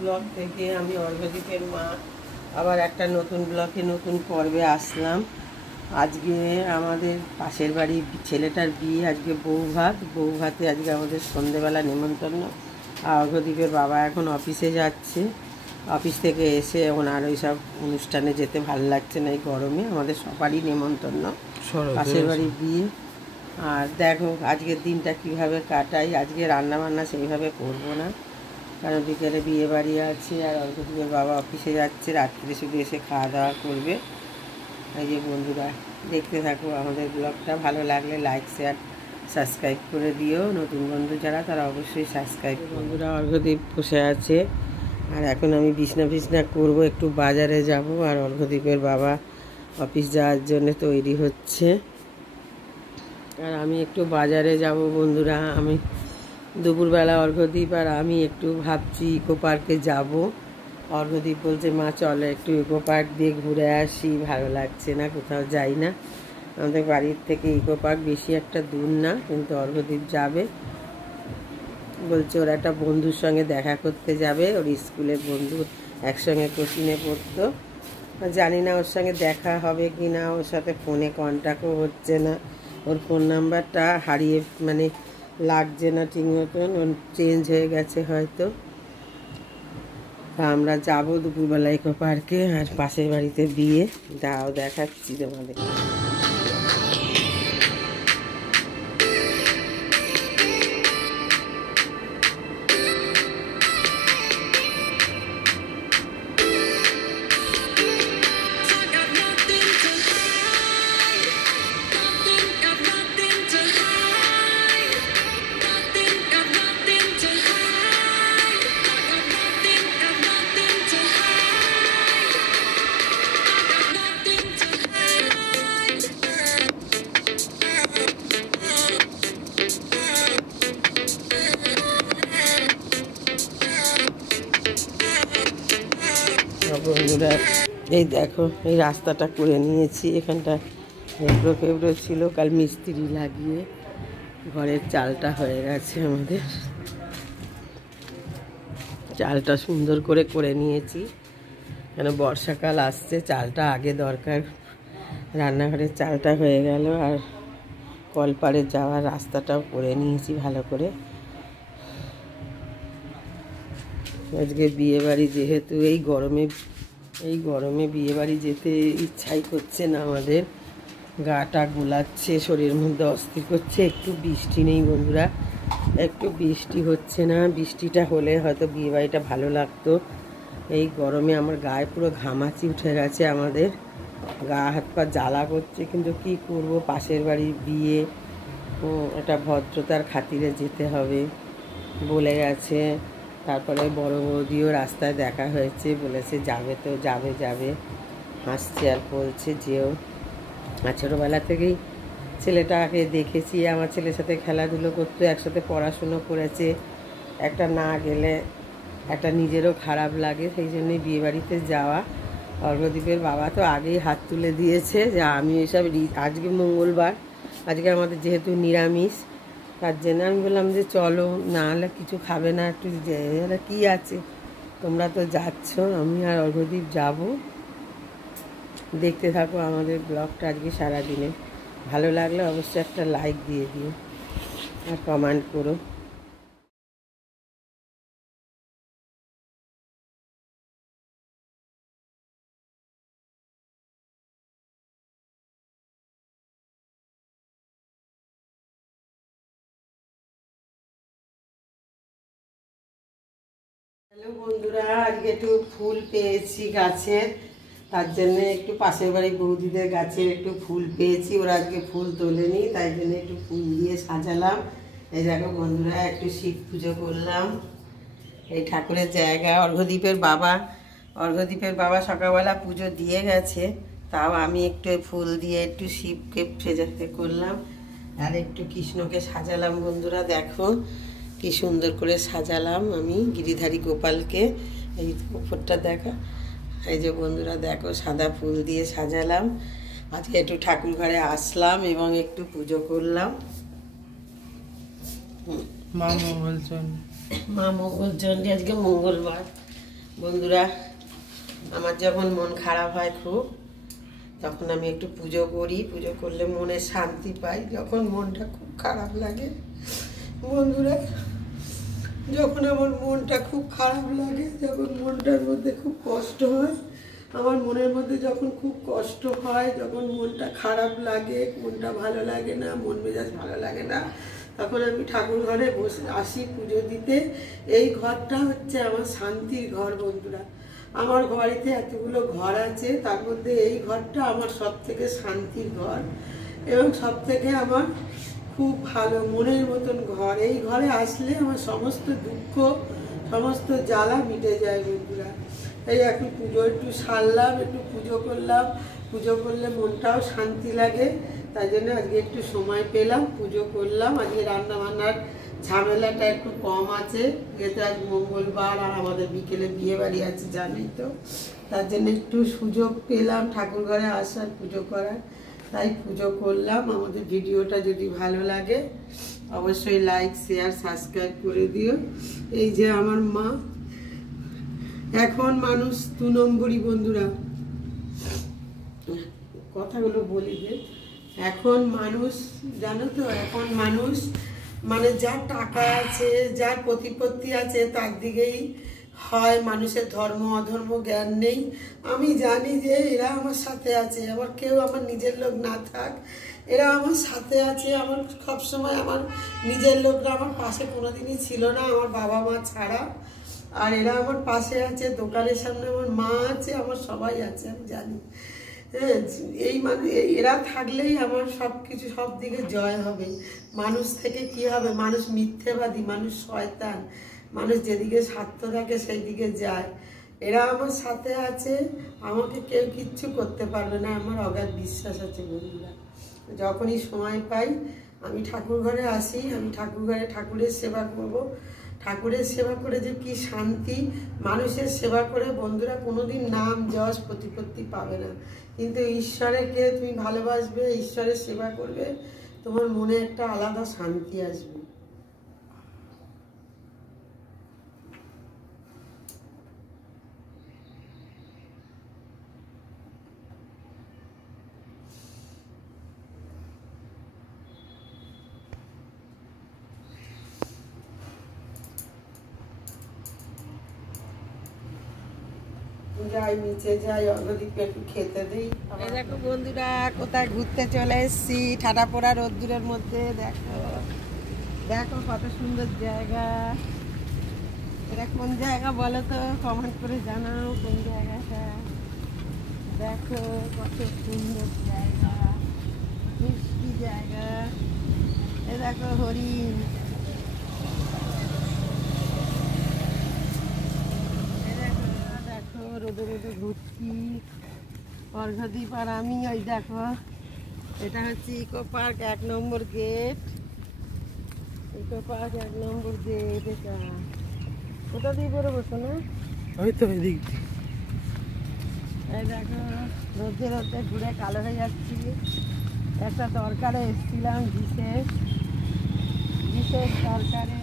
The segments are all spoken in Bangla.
ব্লগ থেকে আমি অর্ঘদীপের মা আবার একটা নতুন ব্লগে নতুন পর্বে আসলাম। আজকে আমাদের পাশের বাড়ির ছেলেটার বিয়ে, আজকে বউ ভাতে আজকে আমাদের সন্ধেবেলা নেমন্তন্ন। আর অর্ঘদীপের বাবা এখন অফিসে যাচ্ছে, অফিস থেকে এসে এখন আর ওই সব অনুষ্ঠানে যেতে ভালো লাগছে না এই গরমে। আমাদের সবারই নেমন্তন্ন, পাশের বাড়ির বিয়ে। আর দেখো আজকের দিনটা কিভাবে কাটাই। আজকে রান্নাবান্না সেইভাবে করবো না, কারণ বিকেলে বিয়ে বাড়ি আছে আর অর্ঘদীপের বাবা অফিসে যাচ্ছে, রাত্রে শুধু এসে খাওয়া দাওয়া করবে। এই যে বন্ধুরা দেখতে থাকো আমাদের ব্লগটা, ভালো লাগলে লাইক শেয়ার সাবস্ক্রাইব করে দিও। নতুন বন্ধু যারা তারা অবশ্যই সাবস্ক্রাইব। বন্ধুরা অর্ঘদীপ বসে আছে আর এখন আমি বিছনা করব, একটু বাজারে যাব। আর অর্ঘদীপের বাবা অফিস যাওয়ার জন্য তৈরি হচ্ছে আর আমি একটু বাজারে যাব। বন্ধুরা আমি দুপুরবেলা অর্ঘদীপ আর আমি একটু ভাবছি ইকো পার্কে যাব। অর্ঘদীপ বলছে মা চলো একটু ইকো পার্ক দিয়ে ঘুরে আসি, ভালো লাগছে না, কোথাও যাই না। আমাদের বাড়ির থেকে ইকো পার্ক বেশি একটা দূর না, কিন্তু অর্ঘদীপ যাবে বলছে। ওর একটা বন্ধুর সঙ্গে দেখা করতে যাবে, ওর স্কুলের বন্ধু, একসঙ্গে কোচিংয়ে পড়তো। জানি না ওর সঙ্গে দেখা হবে কি না, ওর সাথে ফোনে কন্ট্যাক্টও হচ্ছে না, ওর ফোন নাম্বারটা হারিয়ে লাগছে না ঠিক মতন, ওর চেঞ্জ হয়ে গেছে হয়তো। আমরা যাব দুপুরবেলা ইকো পার্কে, আর পাশের বাড়িতে বিয়ে, তাও দেখাচ্ছি তোমাদের। বন্ধুরা এই দেখো এই রাস্তাটা করে নিয়েছি, এখানটা এবড়ো ছিল, কাল মিস্ত্রি লাগিয়ে ঘরের চালটা হয়ে গেছে। আমাদের চালটা সুন্দর করে নিয়েছি, কেন বর্ষাকাল আসছে, চালটা আগে দরকার। রান্নাঘরের চালটা হয়ে গেল আর কলপাড়ে যাওয়ার রাস্তাটাও করে নিয়েছি ভালো করে। আজকে বিয়ে বাড়ি, যেহেতু এই গরমে বিয়ে বাড়ি যেতে ইচ্ছাই করছে না আমাদের, গাটা গুলাচ্ছে, শরীরের মধ্যে অস্থির করছে। একটু বৃষ্টি নেই বন্ধুরা, একটু বৃষ্টি হচ্ছে না, বৃষ্টিটা হলে হয়তো বিয়ে বাড়িটা ভালো লাগতো। এই গরমে আমার গায়ে পুরো ঘামাচি উঠে গেছে, আমাদের গা হাত পা জ্বালা করছে, কিন্তু কি করব, পাশের বাড়ির বিয়ে, এটা ভদ্রতার খাতিরে যেতে হবে বলে গেছে। তারপরে বড় বৌদিও রাস্তায় দেখা হয়েছে, বলেছে যাবে তো যাবে, হাসছে আর বলছে যেও। আর ছোটোবেলা থেকেই ছেলেটাকে দেখেছি, আমার ছেলের সাথে খেলাধুলো করতো, একসাথে পড়াশুনো করেছে। একটা না গেলে একটা নিজেরও খারাপ লাগে, সেই জন্যই বিয়েবাড়িতে যাওয়া। অর্ঘদীপের বাবা তো আগেই হাত তুলে দিয়েছে যে আমি এইসব, আজকে মঙ্গলবার, আজকে আমাদের যেহেতু নিরামিষ, তার জন্য আমি বললাম যে চলো, না হলে কিছু খাবে না, একটু কী আছে, তোমরা তো যাচ্ছ, আমি আর অর্ঘদীপ যাব। দেখতে থাকো আমাদের ব্লগটা আজকে সারাদিনে। ভালো লাগলে অবশ্যই একটা লাইক দিয়ে দিও আর কমেন্ট করো। হ্যালো বন্ধুরা, আজকে একটু ফুল পেয়েছি গাছের, তার জন্য একটু পাশের বাড়ি বৌদিদের গাছের একটু ফুল পেয়েছি, ওরা আজকে ফুল তোলেনি, তাই জন্য একটু ফুল দিয়ে সাজালাম। এই দেখো বন্ধুরা, একটু শিব পুজো করলাম। এই ঠাকুরের জায়গা, অর্ঘদীপের বাবা সকালবেলা পুজো দিয়ে গেছে, তাও আমি একটু ফুল দিয়ে একটু শিবকে সাজাতে করলাম আর একটু কৃষ্ণকে সাজালাম। বন্ধুরা দেখো কি সুন্দর করে সাজালাম আমি গিরিধারী গোপালকে। এই উপরটা দেখা, এই যে বন্ধুরা দেখো সাদা ফুল দিয়ে সাজালাম। আজকে একটু ঠাকুর ঘরে আসলাম এবং একটু পুজো করলাম। মা মঙ্গলচন্ডী, আজকে মঙ্গলবার। বন্ধুরা, আমার যখন মন খারাপ হয় খুব, তখন আমি একটু পুজো করি। পুজো করলে মনে শান্তি পাই। যখন মনটা খুব খারাপ লাগে বন্ধুরা, যখন আমার মনটা খুব খারাপ লাগে, যখন মনটার মধ্যে খুব কষ্ট হয়, আমার মনের মধ্যে যখন খুব কষ্ট হয়, যখন মনটা খারাপ লাগে, মনটা ভালো লাগে না, মন মেজাজ ভালো লাগে না, তখন আমি ঠাকুর ঘরে বসে আসি পুজো দিতে। এই ঘরটা হচ্ছে আমার শান্তির ঘর বন্ধুরা। আমার বাড়িতে এতগুলো ঘর আছে, তার মধ্যে এই ঘরটা আমার সব থেকে শান্তির ঘর এবং সব থেকে আমার খুব ভালো মনের মতন ঘর। এই ঘরে আসলে আমার সমস্ত দুঃখ, সমস্ত জ্বালা মিটে যায় বন্ধুরা। এই এখন পুজো একটু সারলাম, একটু পুজো করলাম। পুজো করলে মনটাও শান্তি লাগে, তাই জন্য আজকে একটু সময় পেলাম, পুজো করলাম। আজকে রান্না বান্নার ঝামেলাটা একটু কম আছে, যেহেতু আজ মঙ্গলবার আর আমাদের বিকেলে বিয়ে বাড়ি আছে জানি তো, তার জন্য একটু সুযোগ পেলাম ঠাকুর ঘরে আসার, পুজো করার, তাই পুজো করলাম। আমাদের ভিডিওটা যদি ভালো লাগে অবশ্যই লাইক, শেয়ার, সাবস্ক্রাইব করে দিও। এই যে আমার মা, এখন মানুষ 2 নম্বরই বন্ধুরা, কথাগুলো বলি যে এখন মানুষ জানো তো, এখন মানুষ মানে যার টাকা আছে, যার প্রতিপত্তি আছে, তার দিকেই হয়। মানুষের ধর্ম অধর্ম জ্ঞান নেই। আমি জানি যে এরা আমার সাথে আছে, আবার কেউ আমার নিজের লোক না থাক, এরা আমার সাথে আছে। আমার সবসময় আমার নিজের লোকরা আমার পাশে কোনোদিনই ছিল না, আমার বাবা মা ছাড়া। আর এরা আমার পাশে আছে, দোকানের সামনে আমার মা আছে, আমার সবাই আছে, আমি জানি। হ্যাঁ, এই মানে এরা থাকলেই আমার সব কিছু, সব দিকে জয় হবে। মানুষ থেকে কি হবে? মানুষ মিথ্যেবাদী, মানুষ শয়তান, মানুষ যেদিকে স্বার্থ থাকে সেই দিকে যায়। এরা আমার সাথে আছে, আমাকে কেউ কিচ্ছু করতে পারবে না, আমার অগাধ বিশ্বাস আছে বন্ধুরা। যখনই সময় পাই আমি ঠাকুর ঘরে আসি, আমি ঠাকুর ঘরে ঠাকুরের সেবা করব। ঠাকুরের সেবা করে যে কি শান্তি, মানুষের সেবা করে বন্ধুরা কোনোদিন নাম যশ প্রতিপত্তি পাবে না, কিন্তু ঈশ্বরকে তুমি ভালোবাসবে, ঈশ্বরের সেবা করবে, তোমার মনে একটা আলাদা শান্তি আসবে। যাই নিচে যাই, অর্ঘদীপকে একটু খেতে দিই। দেখো বন্ধুরা, কোথায় ঘুরতে চলে এসেছি ঠাডা পোড়া রোদ্দুরের মধ্যে। দেখো দেখো কত সুন্দর জায়গা। এটা কোন জায়গা বলো তো, কমেন্ট করে জানাও কোন জায়গাটা। দেখো কত সুন্দর জায়গা, মিষ্টি জায়গা। এ দেখো হরিণ, রোদে রোদে ঘুরছি অর্ঘদীপ আর আমি। ওই দেখো, এটা হচ্ছে ইকো পার্ক 1 নম্বর গেট। ইকো পার্ক 1 নম্বর গেট। এটা কোথা দিয়ে বেরোবো না? হয়তো এদিক। এই দেখো রোদে রোদে ঘুরে কালো হয়ে যাচ্ছি। একটা দরকারে এসেছিলাম, বিশেষ বিশেষ দরকারে।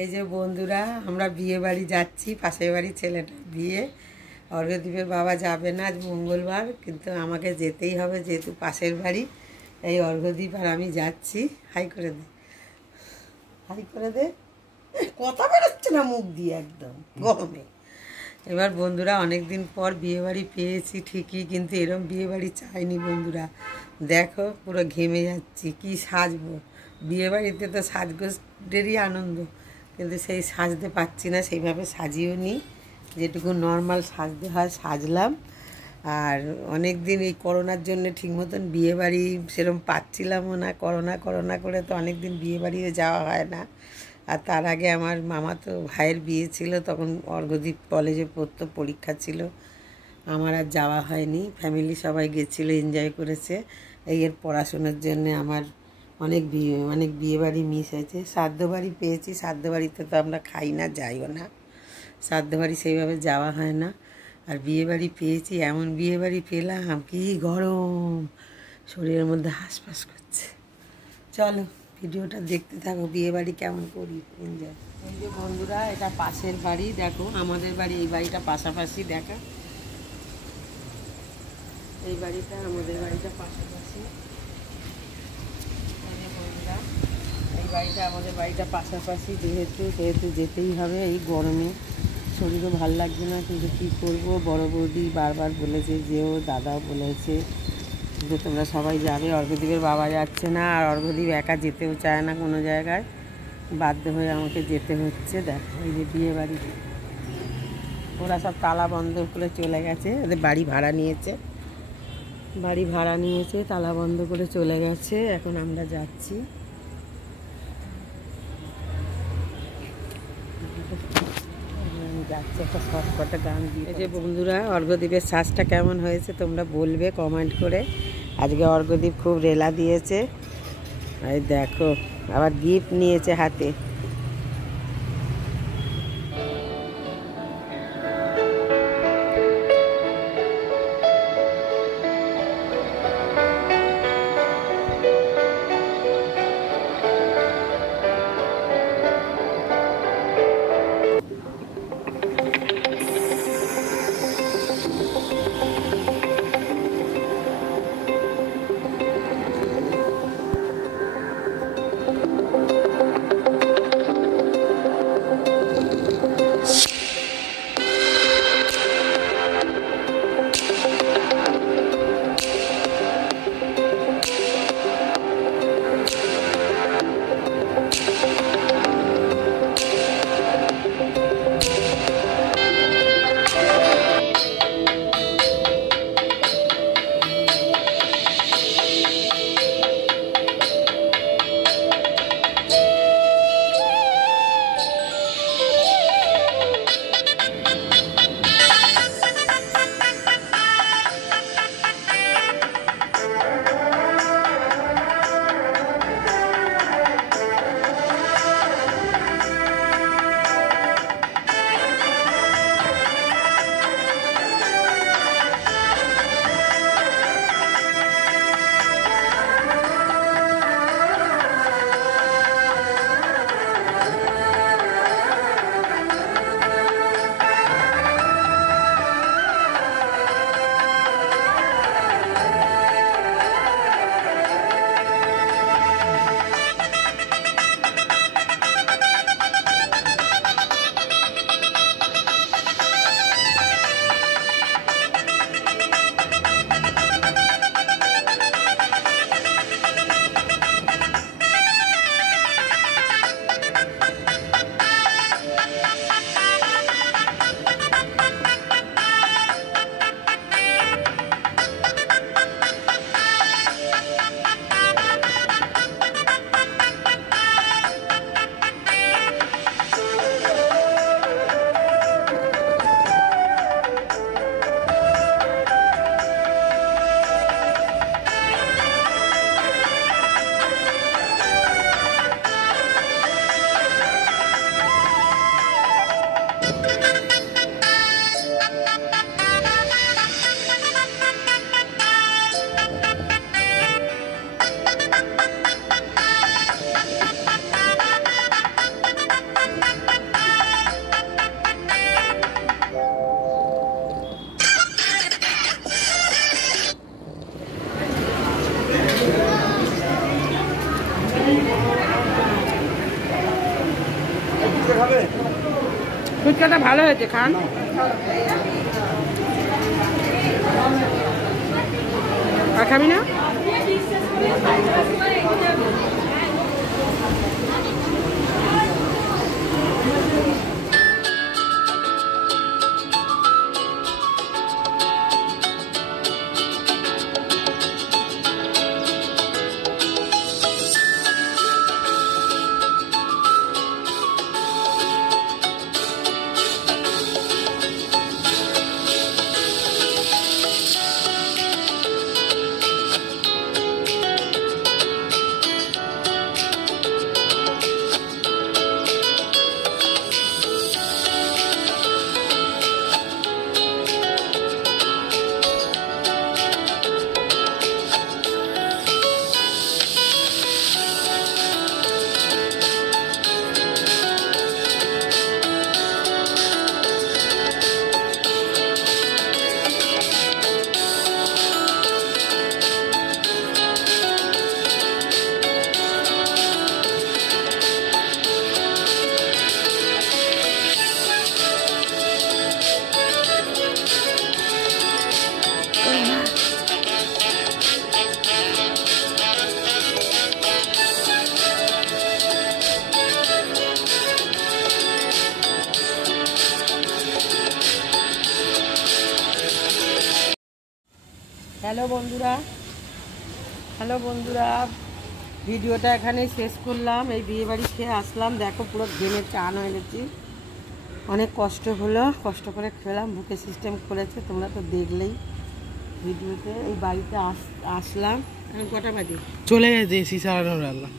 এই যে বন্ধুরা, আমরা বিয়ে বাড়ি যাচ্ছি, পাশের বাড়ি ছেলেটার বিয়ে। অর্ঘদীপের বাবা যাবে না, আজ মঙ্গলবার, কিন্তু আমাকে যেতেই হবে যেহেতু পাশের বাড়ি। এই অর্ঘদীপ আর আমি যাচ্ছি। হাই করে দে, হাই করে দে। কথা বেরোচ্ছে না মুখ দিয়ে একদম গরমে। এবার বন্ধুরা, অনেক দিন পর বিয়ে বাড়ি পেয়েছি ঠিকই, কিন্তু এরম বিয়ে বাড়ি চাইনি বন্ধুরা। দেখো পুরো ঘেমে যাচ্ছি, কি সাজবো। বিয়ে বাড়িতে তো সাজগোজেরই আনন্দ, কিন্তু সেই সাজতে পারছি না, সেইভাবে সাজিও নি, যেটুকু নর্মাল সাজতে হয় সাজলাম। আর অনেক দিন এই করোনার জন্য ঠিক মতন বিয়েবাড়ি সেরকম পাচ্ছিলামও না। করোনা করে তো অনেক দিন বিয়েবাড়িও যাওয়া হয় না। আর তার আগে আমার মামাতো ভাইয়ের বিয়ে ছিল, তখন অর্ঘদীপ কলেজে পড়তো, পরীক্ষা ছিল, আমার আর যাওয়া হয়নি। ফ্যামিলি সবাই গেছিলো, এনজয় করেছে। এর পড়াশোনার জন্য আমার অনেক বিয়েবাড়ি মিস হয়েছে। শ্রাদ্ধ বাড়ি পেয়েছি, শ্রাদ্ধ বাড়িতে তো আমরা খাই না, যাইও না, শ্রাদ্ধ বাড়ি সেইভাবে যাওয়া হয় না। আর বিয়েবাড়ি পেয়েছি, এমন বিয়েবাড়ি পেলাম, কি গরম, শরীরের মধ্যে হাঁসফাঁস করছে। চলো ভিডিওটা দেখতে থাকো, বিয়ে বাড়ি কেমন করি এনজয়। এই যে বন্ধুরা, এটা পাশের বাড়ি, দেখো আমাদের বাড়ি, এই বাড়িটা পাশাপাশি, দেখা এই বাড়িটা আমাদের বাড়িটা পাশাপাশি। এই যে বন্ধুরা, এই বাড়িটা আমাদের বাড়িটা পাশাপাশি, যেহেতু যেতেই হবে। এই গরমে শরীরও ভাল লাগছে না, কিন্তু কী করবো, বড় বৌদি বারবার বলেছে যেও, দাদাও বলেছে যে তোমরা সবাই যাবে। অর্ঘ্যদীপের বাবা যাচ্ছে না, আর অর্ঘ্যদীপ একা যেতেও চায় না কোনো জায়গায়, বাধ্য হয়ে আমাকে যেতে হচ্ছে। দেখো এই যে বিয়ে বাড়ি, ওরা সব তালা বন্ধ করে চলে গেছে, ওদের বাড়ি ভাড়া নিয়েছে, তালা বন্ধ করে চলে গেছে। এখন আমরা যাচ্ছি। একটা শর্টকাটে গান দিয়ে। এই যে বন্ধুরা, অর্ঘ্যদীপের শ্বাসটা কেমন হয়েছে তোমরা বলবে কমেন্ট করে। আজকে অর্ঘ্যদীপ খুব রেলা দিয়েছে। এই দেখো, আবার গিফট নিয়েছে হাতে। ফুচকাটা ভালো হয়েছে, খান। আর খাবি না? হ্যালো বন্ধুরা, ভিডিওটা এখানেই শেষ করলাম। এই বিয়েবাড়ি খেয়ে আসলাম, দেখো পুরো ঘেমে চান হয়ে গেছি। অনেক কষ্ট হলো, কষ্ট করে খেলাম, বুকে সিস্টেম করেছে, তোমরা তো দেখলেই ভিডিওতে। এই বাড়িতে আসলাম, এখন কটা বাজে? চলে গেছে এসি চালানোর আল্লাহ।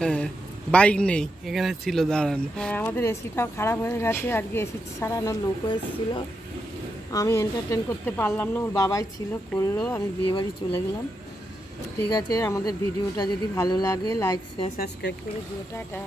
হ্যাঁ, বাইক নেই, এখানে ছিল দাঁড়ানো। হ্যাঁ, আমাদের এসিটাও খারাপ হয়ে গেছে। আজকে এসি সারানোর লোকও এসেছিল, আমি এন্টারটেন করতে পারলাম না, ওর বাবাই ছিল, করলো, আমি বিয়েবাড়ি চলে গেলাম। ঠিক আছে, আমাদের ভিডিওটা যদি ভালো লাগে লাইক শেয়ার সাবস্ক্রাইব করে দিও। টাটা।